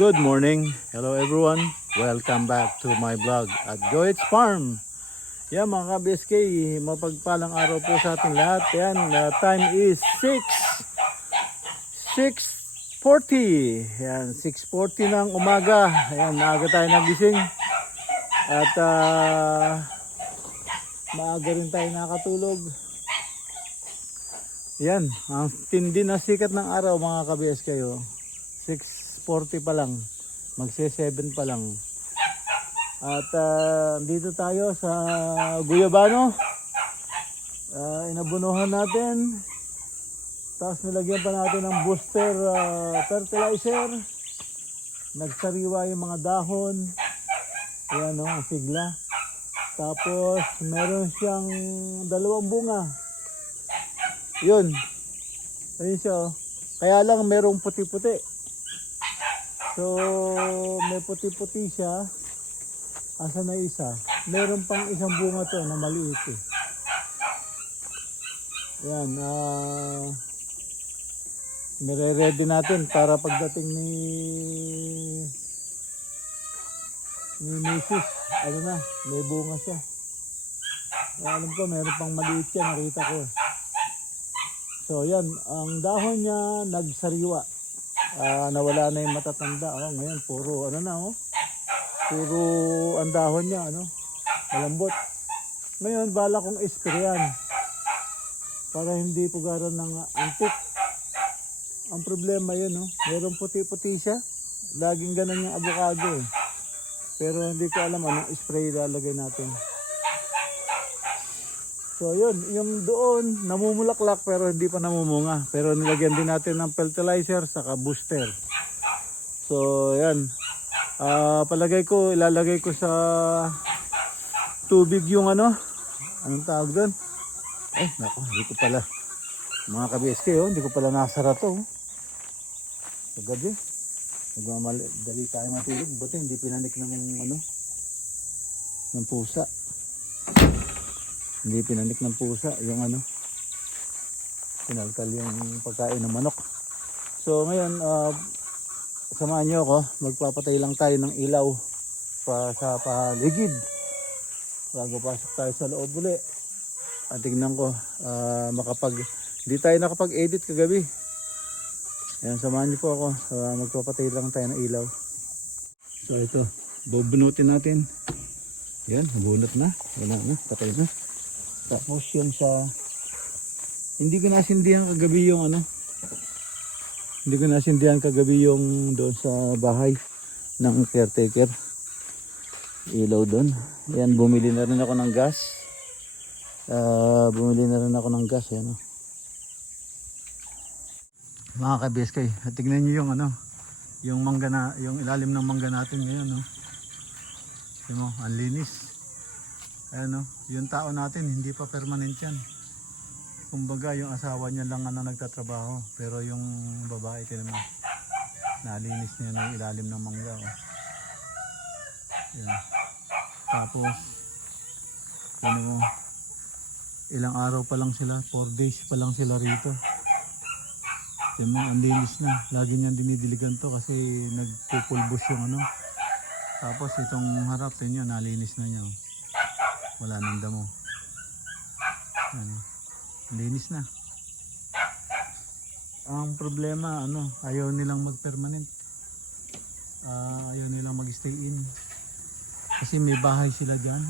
Good morning. Hello everyone. Welcome back to my vlog at Goetz Farm. Yan mga ka-BSK, mapagpalang araw po sa ating lahat. Yan, time is 6:40. Yan, 6:40 ng umaga. Yan, maaga tayo nagising. At maaga rin tayo nakatulog. Yan, ang tindi na sikat ng araw mga ka-BSK. 6:40 pa lang, magse-7 pa lang. At dito tayo sa Guyabano. Inabunuhan natin. Tapos nilagyan pa natin ng booster fertilizer. Nagsariwa yung mga dahon. Ayan o, ang sigla. Tapos meron siyang 2 bunga. Yun. Ayun siya o. Kaya lang merong puti-puti. So may puti-puti siya. Asa na isa? Meron pang isang bunga to na maliit eh. Yan, nire-ready natin para pagdating ni Mrs. Ano na, may bunga siya. Alam ko meron pang maliit yan, nakita ko. So yan, ang dahon niya nagsariwa. Nawala na yung matatanda. Ngayon puro ano na puro ang dahon niya malambot. Ngayon bala kong isprayan para hindi pugaran ng antik. Ang problema yun merong puti-puti siya. Laging ganun yung avocado eh. Pero hindi ko alam anong spray ilalagay natin. So yun, yung doon namumulaklak pero hindi pa namumunga. Pero nilagyan din natin ng fertilizer saka booster. So yan. Palagay ko, ilalagay ko sa tubig yung anong tawag doon? Nako, hindi ko pala mga ka-BSK hindi ko pala nasara to sa gabi. Dali tayo matulog, buti hindi pinanik ng pusa. Hindi pinanik ng pusa yung pinalkal yung pagkain ng manok. So ngayon samahan nyo ako, magpapatay lang tayo ng ilaw sa paligid bago pasok tayo sa loob uli. At tignan ko hindi tayo nakapag-edit kagabi. Ayan, samahan nyo po ako, magpapatay lang tayo ng ilaw. So ito, bubunutin natin. Yan, nabunot na, wala na, patay na. Tapos yun hindi ko nasindihan kagabi yung hindi ko nasindihan kagabi yung doon sa bahay ng caretaker. Ilaw doon. Yan, bumili na rin ako ng gas. Yan mga ka-BSK, tignan nyo yung mangga yung ilalim ng mangga natin ngayon Tingnan mo, ang linis. Ayan yung tao natin hindi pa permanent yan. Kumbaga yung asawa niya lang nagtatrabaho, pero yung babae tingnan mo, nalinis niya ng ilalim ng mangga Yan. Tapos tingnan mo, ilang araw pa lang sila, 4 days pa lang sila rito. Tingnan mo, ang linis na. Lagi niyang dinidiligan to kasi nagpupulbos yung Tapos itong harap niya nalinis na niya. Wala nang damo. Linis na. Ang problema ayaw nilang mag-permanent. Ayaw nilang mag-stay in. Kasi may bahay sila diyan.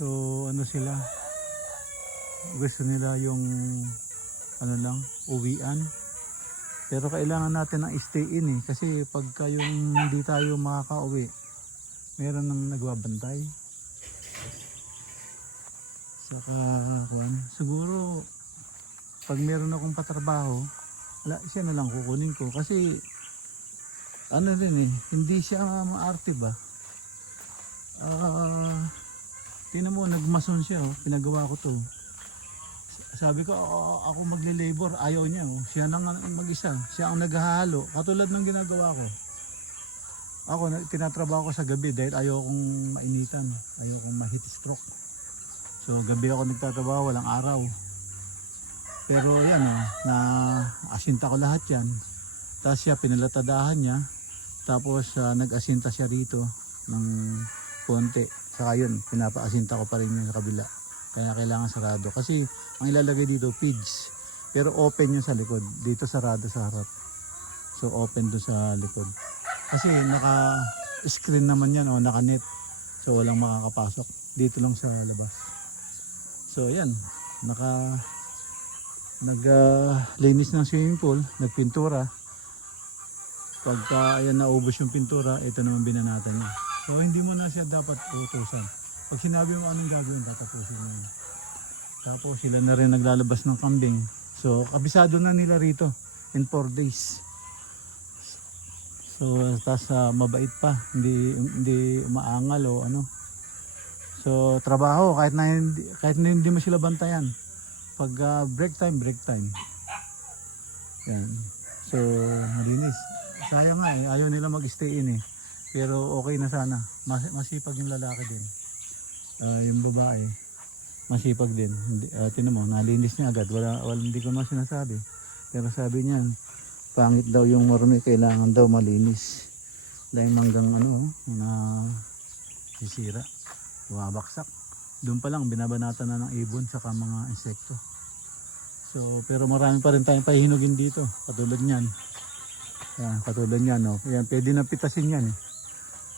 So sila? Gusto nila yung uwian. Pero kailangan natin ng stay in kasi pagka yung hindi tayo makaka-uwi, meron nang nagbabantay. Saka siguro pag meron akong patrabaho, siya na lang kukunin ko kasi hindi siya maarte ba. Tingnan mo, nagmason siya pinagawa ko to. Sabi ko ako magle-labor, ayaw niya siya nang mag-isa, siya ang naghahalo katulad ng ginagawa ko. Ako tinatrabaho ko sa gabi dahil ayaw kong mainitan, ayaw kong ma-heat stroke. So gabi ako nagtatrabaho, walang araw. Pero yan na asinta ko lahat yan. Tapos siya pinalatadahan niya. Tapos nag-asinta siya rito ng konti. Saka yun, pinapaasinta ko pa rin yung sa kabila. Kaya kailangan sarado. Kasi ang ilalagay dito, pigs. Pero open yun sa likod. Dito sarado sa harap. So open doon sa likod. Kasi naka-screen naman yan o naka-net. So walang makakapasok. Dito lang sa labas. So yan. Naglinis ng swimming pool. Nagpintura. Pagka ayan naubos yung pintura, ito naman binanatan niya. So hindi mo na siya dapat utusan. Pag sinabi mo anong gagawin, tatapusin mo yun. Tapos sila na rin naglalabas ng kambing. So kabisado na nila rito in 4 days. So tas mabait pa, hindi maangal o ano. So trabaho kahit na hindi mo sila bantayan. Pag break time. Yan. So malinis. Sayang nga ayaw nila mag-stay in Pero okay na sana. Masipag yung lalaki din. Yung babae, masipag din. Tinan mo, nalinis niya agad. Hindi ko naman sinasabi. Pero sabi niya, pangit daw yung marumi, kailangan daw malinis. Dahil manggang na sisira. Bumabaksak. Doon pa lang, binabanatan na ng ibon saka mga insekto. So, pero marami pa rin tayong pahihinugin dito. Katulad niyan. Yan, katulad niyan, no. Yan, pwede na pitasin yan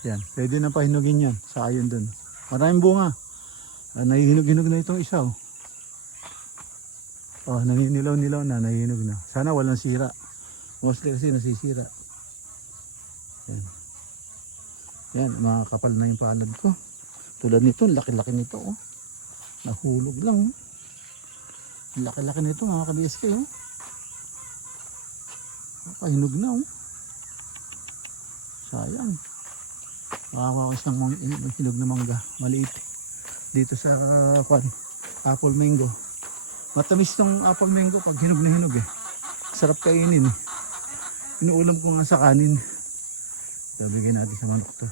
Yan, pwede na pahinugin yan. Sa ayon dun. Maraming bunga. Nahihinog-hinog na itong isa. Naninilaw-nilaw na, nahihinog na. Sana walang sira. Mostly kasi nasisira. Yan. Yan, makakapal na yung palad ko. Tulad nito, laki-laki nito. Nahulog lang. Laki-laki nito mga ka-BSK. Pahinog na sayang. Makakawa ko isang hinog na mangga maliit dito sa apple mango. Matamis tong apple mango pag hinog na hinog sarap kainin inuulam ko nga sa kanin. Bigyan natin sa manok to.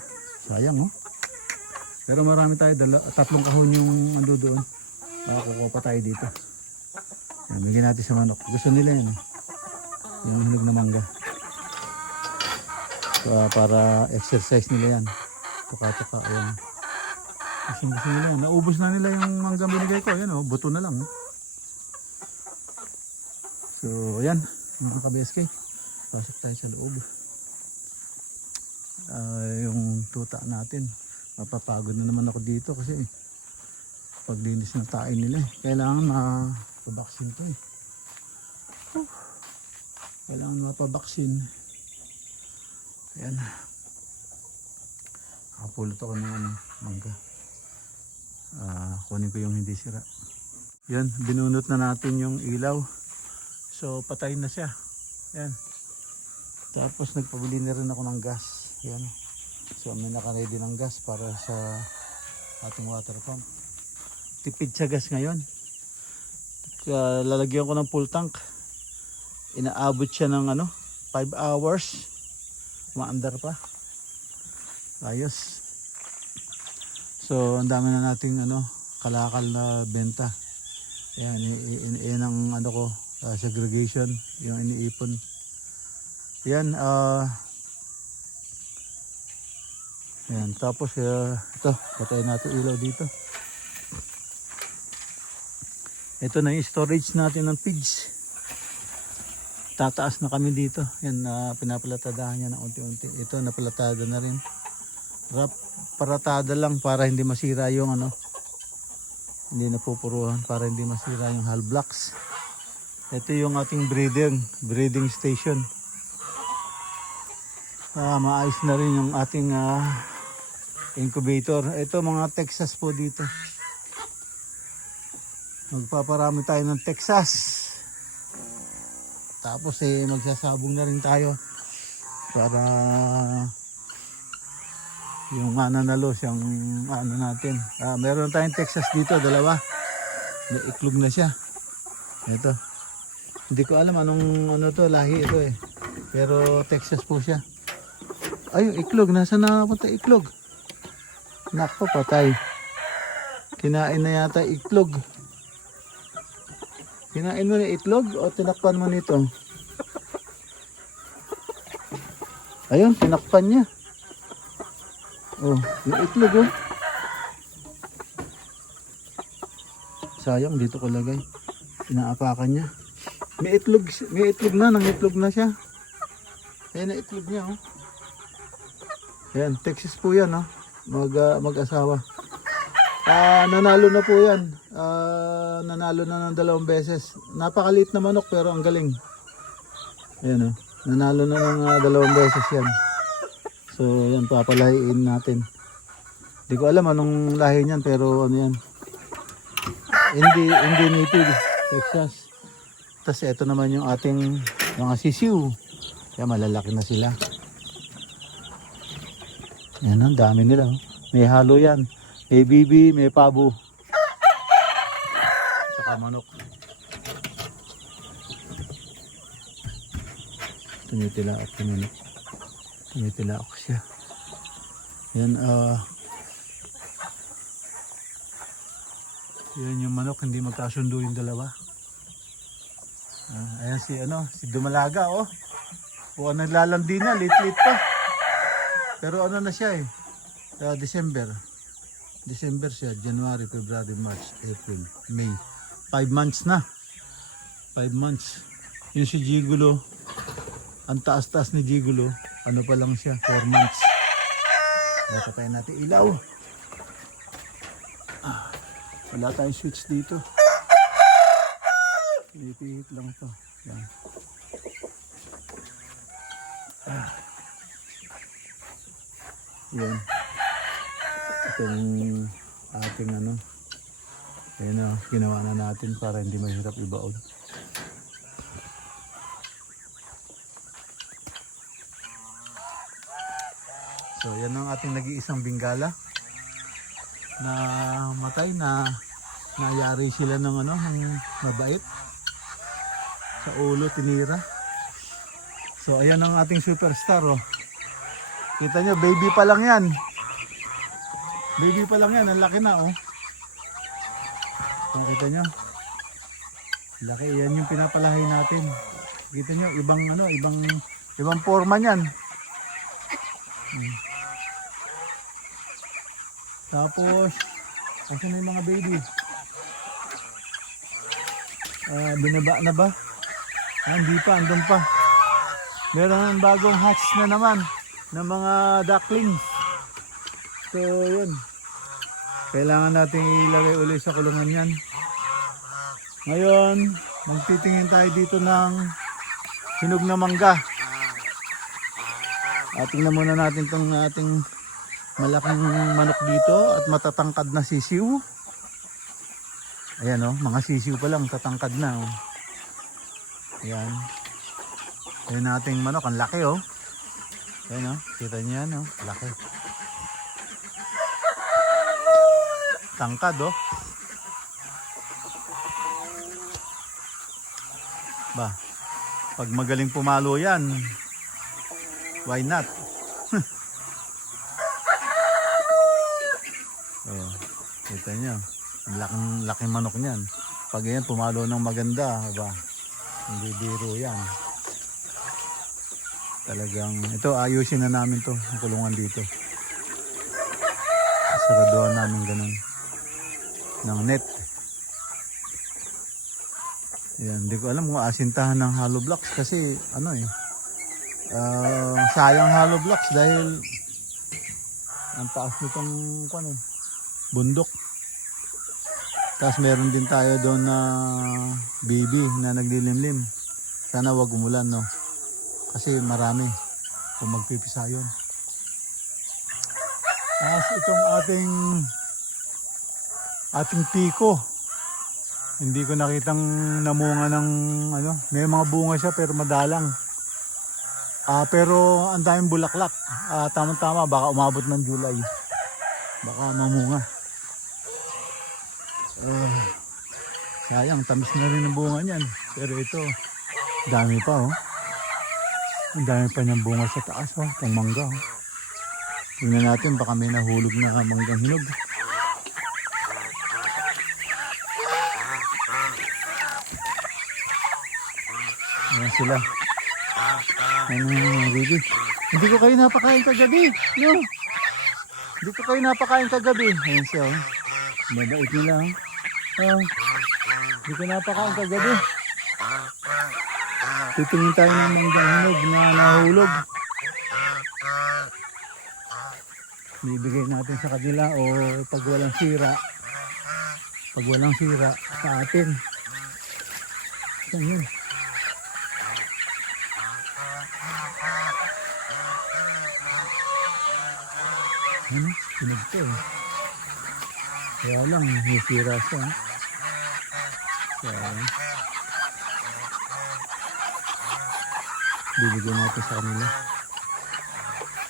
Sayang pero marami tayo, 3 kahon yung ando doon. Makakukuha pa tayo dito. Bigyan natin sa manok, gusto nila yan yung hinog na mangga. So, para exercise nila yan. Tuka-tuka yan. Gusto nila yan. Naubos na nila yung mangga binigay ko. Yan buto na lang. So yan, mga ka-BSK. Pasok tayo sa loob. Yung tuta natin. Mapapagod na naman ako dito kasi paglinis ng tae nila kailangan mapabaksin to Kailangan mapabaksin. Ayan. Nakapulot ako ng mangga. Kunin ko yung hindi sira. Yan, binunot na natin yung ilaw. So patay na siya. Yan. Tapos nagpabili na rin ako ng gas. Yan. So may naka-ready ng gas para sa ating water pump. Tipid sa gas ngayon. Lalagyan ko ng full tank. Inaabot siya ng 5 hours. Maandar pa. Ayos. So ang dami na nating kalakal na benta. Yan, yan ang ko, segregation, yung iniipon. Yan, yan, tapos ito, patayin natin ilaw dito. Ito na yung storage natin ng pigs. Tataas na kami dito. Yan, pinapalatadahan niya ng unti-unti. Ito, napalatada na rin. Paratada lang para hindi masira yung hindi napupuruhan, para hindi masira yung hull blocks. Ito yung ating breeding station. Maayos na rin yung ating incubator. Ito mga Texas po dito. Magpaparami tayo ng Texas. Tapos magsasabong na rin tayo para yung nananalos yung natin. Meron tayong Texas dito, 2. May iklog na siya. Ito. Hindi ko alam anong to, lahi ito Pero Texas po siya. Ay, yung iklog, nasaan na punta iklog? Nako, patay. Kinain na yata iklog. Kinain mo na itlog o tinakpan mo nito? Ayun, tinakpan niya. Oh, yung itlog oh. Sayang, dito ko lagay. Inaapakan niya. May itlog na, nangitlog na siya. Ayan na itlog niya oh. Ayan, Texas po yan oh. Mag-asawa. Nanalo na po yan. Nanalo na ng 2 beses. Napakaliit na manok pero ang galing. Ayan oh. Nanalo na ng 2 beses yan. So yan, papalahiin natin. Hindi ko alam anong lahi niyan pero ano yan. Hindi native Texas. Tapos ito naman yung ating mga sisiw. Kaya malalaki na sila. Yan ang dami nila. May halo yan. May bibi, may pabo. Saka manok. Tumitila at tuminok. Tumitila ako siya. Yan yan yung manok, hindi magkasundo yung dalawa. Ayan si Dumalaga oh. O naglalandi na, late pa. Pero ano na siya December siya, January, February, March, April, May. 5 months na. 5 months. Yung si Gigulo, ang taas-taas ni Gigulo, ano pa lang siya, 4 months. Patayin natin ilaw. Wala tayong switch dito. Pinipihit lang to. Yan. Yan. Itong ating ayan na, ginawa na natin para hindi mahirap ibaon. So yan ang ating nag-iisang bingala na matay na nayari sila ng ng mabait. Sa ulo tinira. So ayan ang ating superstar oh. Kita nyo, baby pa lang yan. Baby pa lang yan, ang laki na oh. Kita nyo. Laki, yan yung pinapalahay natin. Kita nyo, ibang forma niyan. Tapos, kasi na yung mga baby. Binaba na ba? Hindi pa, andun pa. Meron ng bagong hatch na naman ng mga ducklings. So yun, kailangan natin ilagay ulit sa kulungan yan. Ngayon magtitingin tayo dito ng hinog na mangga. Tingnan muna natin itong ating malaking manok dito at matatangkad na sisiw. Ayan o, mga sisiw pa lang tatangkad na o. Ayan. Ayan nating manok, ang laki o. Ayan o, kita niyo yan o, laki. Tangkad o. Ba, pag magaling pumalo yan, why not? Oh, kita niyo, laking manok niyan. Pag yan pumalo ng maganda, ba, hindi biro yan. Talagang, ito ayusin na namin to, ang kulungan dito. Saraduhan namin ganun. Ng net. Yan, hindi ko alam kung asintahan ng hollow blocks kasi sayang hollow blocks dahil ang taas nitong bundok. Tapos meron din tayo doon na baby na naglilimlim. Sana wag umulan no. Kasi marami kung magpipisa yun. Tapos itong ating piko. Hindi ko nakitang namunga ng may mga bunga siya pero madalang. Pero ang daming bulaklak. Tama-tama baka umabot ng July. Baka mamunga. Sayang, tamis na rin ang bunga niyan. Pero ito, dami pa oh. Ang dami pa niyang bunga sa taas oh, itong mangga oh. Tingnan natin baka may nahulog na manggang hinog. Ayan sila. Ano yung baby? Hindi ko kayo napakain kagabi. No. Hindi ko kayo napakain kagabi. Ayun siya. Oh. Mabait nila. Oh. Hindi ko napakain kagabi. Titingin tayo ng mga hinog na nahulog. Bibigay natin sa kanila o pag walang sira. Pag walang sira sa atin. Saan yun? Sinag ko eh. Kaya lang, may sira siya. Kaya bibigyan natin sa kanila.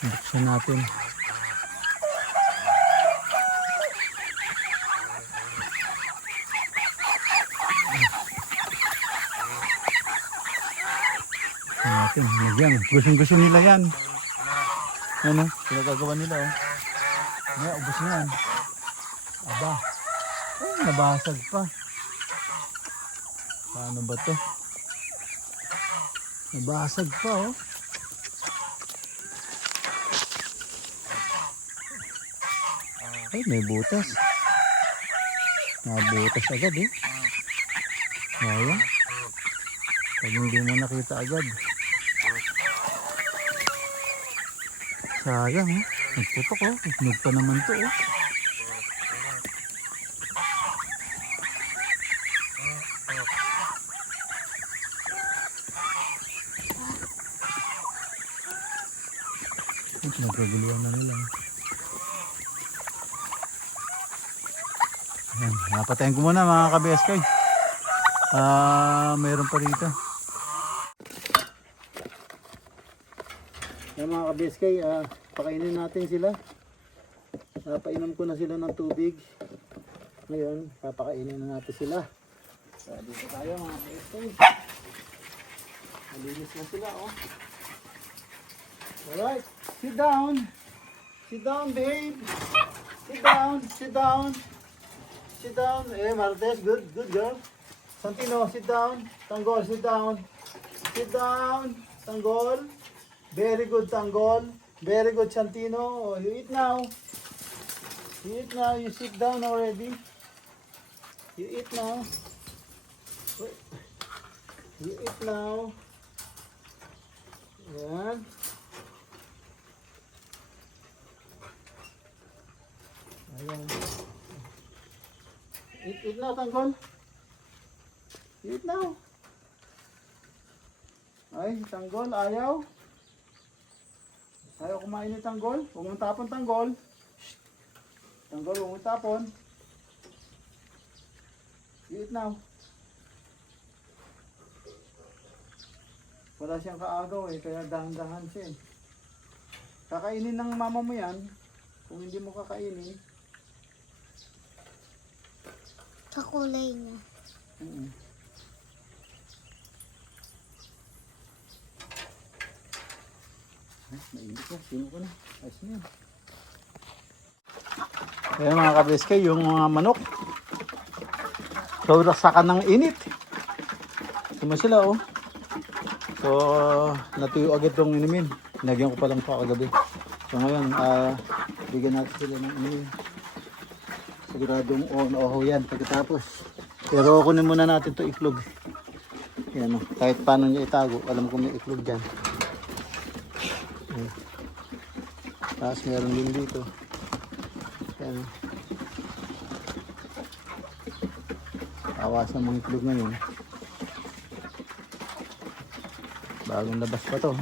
Buksan natin. Yan. Gusto nila yan. Ano? Pinagagawa nila oh. Nga, ubos na yan. Aba. Ay, nabasag pa. Paano ba to? Nabasag pa oh. Ay, may butas. Nabutas agad eh. Kaya. Pag hindi mo nakita agad. Sayang oh. Nagputok oh. Nagputok pa naman to oh. Nagkaguluhan na nila. Ayan. Napatayin ko muna mga ka-BSK. Mayroon pa rito. Ayan mga ka-BSK. Pakainin natin sila. Painom ko na sila ng tubig. Ngayon, papakainin na natin sila. Dito tayo mga ka-BSK. Malinis na sila oh. Alright, sit down. Sit down, babe. Sit down, sit down. Sit down. Martes, good girl. Santino, sit down. Tanggol, sit down. Sit down. Tanggol. Very good, Tanggol. Very good, Santino. Oh, you eat now. You eat now. You sit down already. You eat now. You eat now. Yan. Ayan. Eat now, Tanggol. Eat now. Ay, Tanggol, ayaw. Ayaw kumain ni Tanggol. Huwag mong tapon, Tanggol. Shh. Tanggol, huwag mong tapon. Eat now. Wala siyang kaagaw eh, kaya dahan-dahan siya eh. Kakainin ng mama mo yan. Kung hindi mo kakainin, kakulay niya. Ay, mainit na. Sino ko na? Ayos na yan. Ayan mga ka-BSK, yung mga manok. Sobrang saka ng init. Suma sila oh. So, natuyo agad itong inumin. Nagyan ko pa lang pa kagabi. So ngayon, bigyan natin sila ng inumin. Siguradong oho yan pagkatapos. Pero kunin muna natin to iklog. Yan, kahit paano niya itago, alam ko may iklog dyan. Tapos meron din dito. Yan. Awasan mga iklog ngayon. Bagong labas pa to.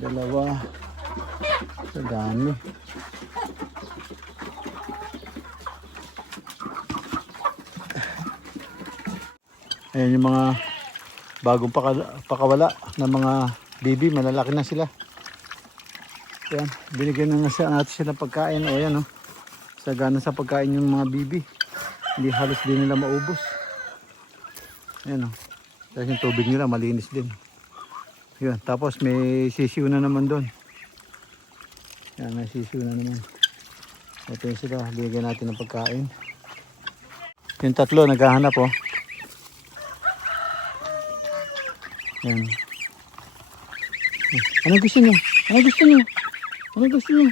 Dalawa. Sa dami. Ayan yung mga bagong pakawala ng mga baby. Malalaki na sila. Ayan. Binigyan na natin sila pagkain. O ayan o. Sagana sa pagkain yung mga baby. Hindi halos din nila maubos. Ayan o. Kasi yung tubig nila malinis din. Yun, tapos may sisiw na naman doon. Yan, may sisiw na naman. Ito yung sila, bigyan natin ng pagkain. Yung tatlo naghahanap oh. Yan. Anong gusto nyo? Anong gusto nyo? Anong gusto nyo?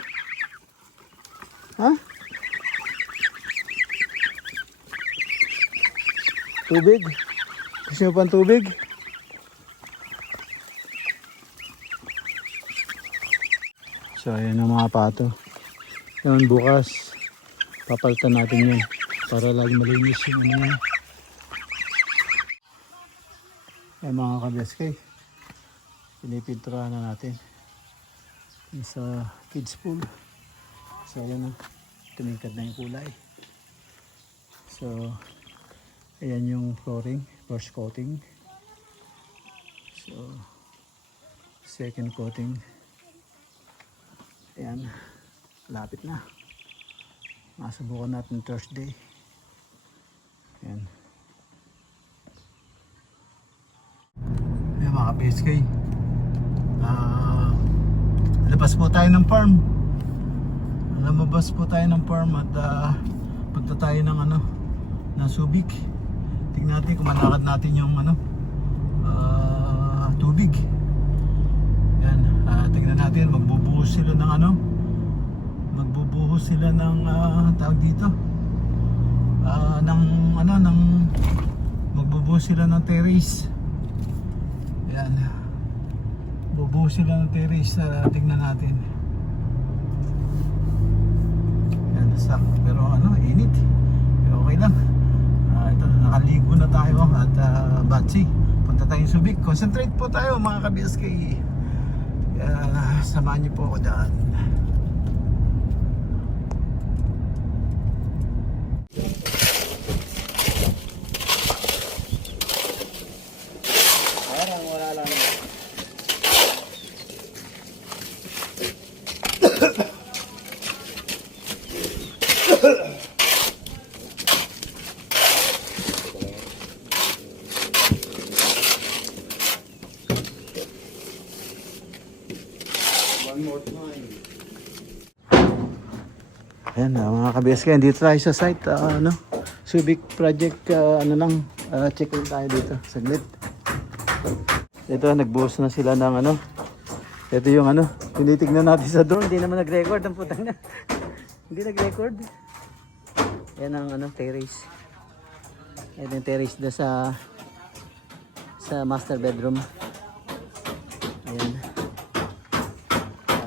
Ha? Tubig? Gusto nyo pang tubig? So ayan ang mga pato. Yan bukas. Papalitan natin yan. Para lagi malinis yung ano yan. Ayan mga kabeskay. Pinipinturahan na natin. Yung sa kids pool. So ayan na. Tumingkad na yung kulay. So ayan yung flooring. First coating. So second coating. Ayan. Lapit na. Masubukan natin Thursday. Ayan. Ayan mga PSK. Labas po tayo ng farm. Lumabas po tayo ng farm at punta tayo ng ng Subic. Tingnan natin kung malakad natin yung tubig. Yan, tingnan natin magbubuhos sila ng magbubuhos sila ng tawag dito. Magbubuhos sila ng terrace. Yan. Bubuhos sila ng terrace, tingnan natin. Yan, pero init. Pero okay lang. Ito, nakaligo na tayo at batsi. Punta tayong Subic. Concentrate po tayo mga ka-BSK. Samahan niyo po ako dyan. Parang wala lang. Ayan mga ka-BSK, dito tayo sa site, Subic project, check in tayo dito, saglit. Ito, nagbuhos na sila ng ito yung tinitignan natin sa drone, hindi naman nag-record ang putang na. Hindi nag-record. Yan ang terrace. Ito yung terrace na sa master bedroom. Ayan.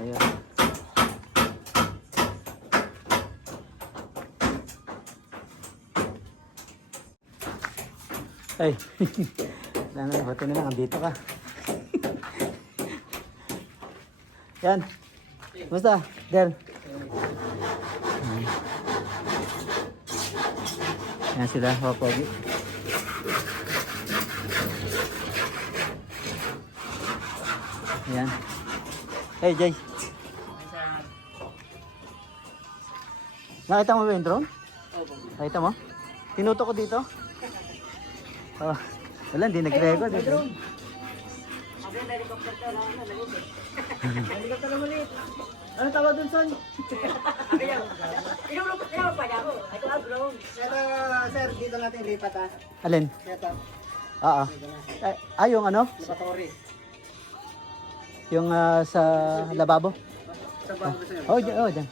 Ayan. Ay, buti na lang, andito ka. Yan. Basta, Del. Yan sila, wapogi. Yan. Hey, Jay. Nakita mo ba yung drone? Nakita mo? Tinuto ko dito. Oh, wala, hindi nag-record. May drone. Helicopter na maliit. Ano tawag dun, son? Inulong pa niya ako. Ito ang drone. Sir, dito natin lipat ha. Alin? Ito. Oo. Yung Laboratory. Yung sa lababo? Sa lababo sir. Oh, dyan.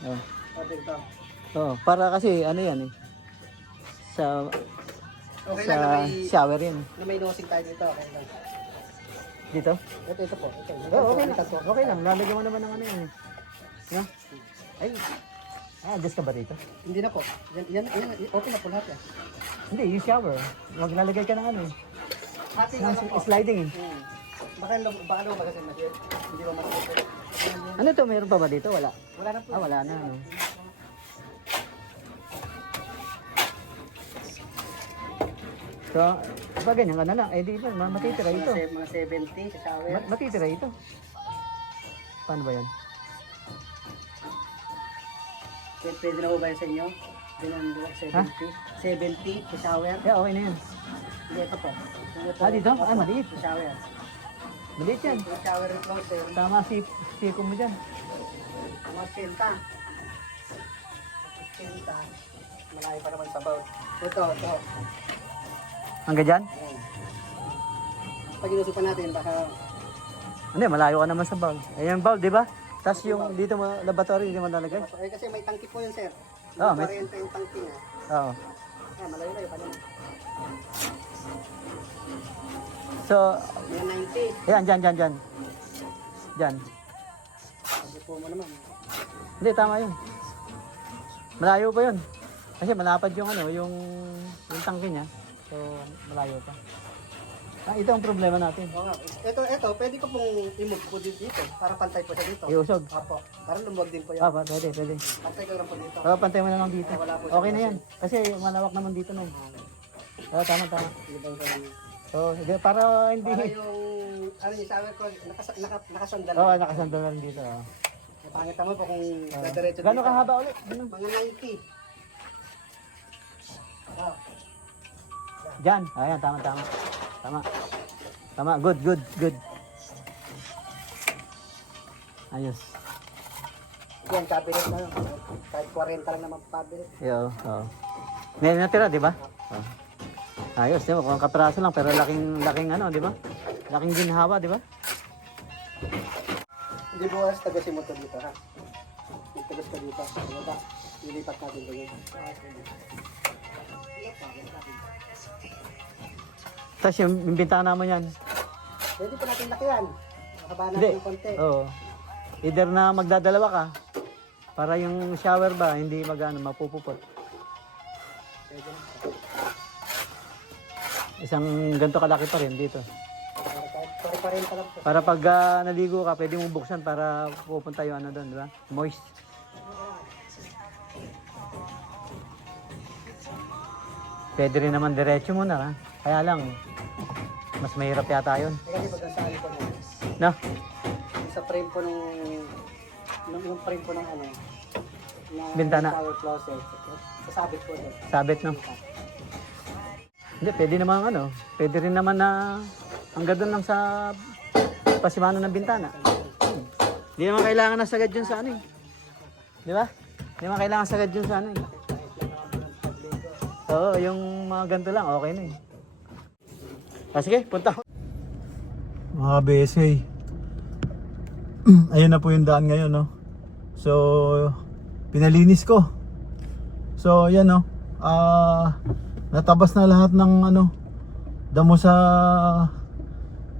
Oh, para kasi yan eh. Okay sa shower yan. Na may nosing tayo dito. Okay lang. Dito? Ito po. Okay lang. Okay lang. Lalagyan mo naman ng yan. No? Ay. Adjust ka ba dito? Hindi na po. Yan, okay na po lahat eh. Hindi, yung shower. Huwag lalagay ka ng sliding eh. Baka ba kasi masir? Hindi ba masir? Ano to? Mayroon pa ba dito? Wala. Wala na po. Wala na. So, pag ganyan ka na lang, di ba, matitira ito. Mga 70 sa shower. Matitira ito. Paano ba yan? Pwede na ba sa inyo? 70? 70 sa shower? Yeah, okay na yan. Hindi, ito po. Dito? Maliit. Sa shower. Maliit yan. Sa shower and closet. Tama, siko mo dyan. Mga 80. 80. Malayo pa naman sa boat. Ito. Hanggang dyan? Ayan. Pag inusupan natin, baka Hindi, malayo ka naman sa bowl. Ayan bowl, di ba? Tapos yung dito mo, laboratory, hindi mo nalagay? kasi may tangki po yun, sir. Ah, May may- 40 yung tangki niya. Oo. Malayo pa naman. So, May 90. ayan, dyan. Dyan. Sabi po mo naman. Hindi, tama yun. Malayo pa yun. Kasi malapad yung ano, yung tangke niya. So, malayo pa. Ito ang problema natin. Oo nga. Ito, pwede ko pong i-move po dito para pantay po siya dito. Iusog. Apo. Para lumuwag din po yan. Pwede. Pantay ko lang po dito. Pantay mo na lang dito. Wala po Okay na yan. Kasi malawak naman dito na. Tama. Ibang ko lang. So, sige, para hindi... Para yung, yung shower ko, nakasandal. Oo, nakasandal na rin dito. Pangita mo po kung dadiretso Gano'ng kahaba ulit? Mga 90. Ah. Diyan. Ayan, tama. Tama, good. Ayos. Yan, cabinet na yun. Kahit 40 lang naman cabinet. Oo. May natira, di ba? Oo. Ayos, di ba? Kung kapraso lang, pero laking ano, di ba? Laking ginhawa, di ba? Hindi bukas tagasin mo ito dito, ha? Tagas ka dito. Ano ba? Ilipat natin ito yun. Tapos yung bintana mo yan. Pwede pa natin lakihan. Makaba Hindi. natin ng konti. Oo. Either na magdadalawa ka, para yung shower ba, hindi mapupupot. Pwede na. Isang ganito kalaki pa rin dito. Para pa rin pala po. Para pag naligo ka, pwede mong buksan para pupunta yung ano doon, di ba? Moist. Pwede rin naman diretso muna, ha? Kaya lang, mas mahirap yata yun. Kasi pag nasa likod mo, No? yung sa frame po yung frame po ng ano, na Bintana. shower closet, sasabit po doon. Sabit, no? Hindi, pwede naman pwede rin naman na hanggang doon lang sa pasimano ng bintana. Hindi naman kailangan na sagad yun sa ano eh. Di ba? Hindi naman kailangan sagad yun sa ano eh. Oo, yung mga ganito lang, okay na eh. Sige, punta. Mga BSA. Ayun na po yung daan ngayon, no? So, pinalinis ko. So, yan, no? Natabas na lahat ng damo sa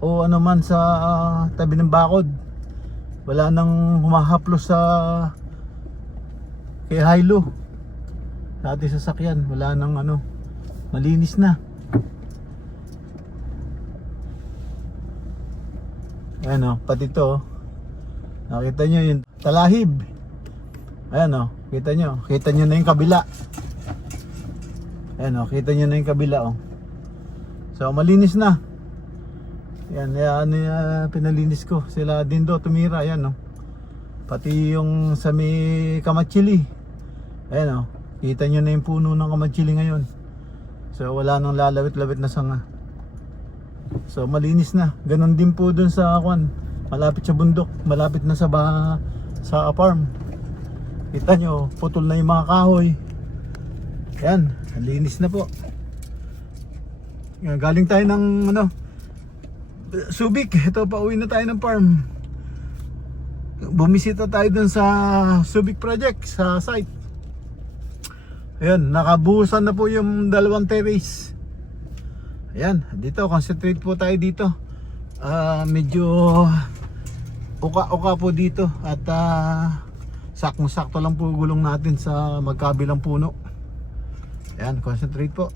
o ano man sa tabi ng bakod. Wala nang humahaplos sa kay Hilo sa ating sasakyan. Wala nang malinis na. Ayan, pati to nakita nyo yung talahib. Ayan, kita nyo na yung kabila. Ayan, kita nyo na yung kabila, So, malinis na. Yan, pinalinis ko. Sila din do tumira, ayan, pati yung sa may kamatsili. Ayan, kita nyo na yung puno ng kamatsili ngayon. So, wala nang lalawit-lawit na sanga. So, malinis na. Ganon din po dun sa malapit sa bundok, malapit na sa farm. Kita nyo, putol na yung mga kahoy. Ayan, linis na po. Galing tayo ng Subic. Ito, pauwi na tayo ng farm. Bumisita tayo dun sa Subic project, sa site. Ayan, nakabuhusan na po yung 2 terrace. Ayan, dito, concentrate po tayo dito. Medyo uka-uka po dito. At saktong-sakto lang po gulong natin sa magkabilang puno. Ayan, concentrate po.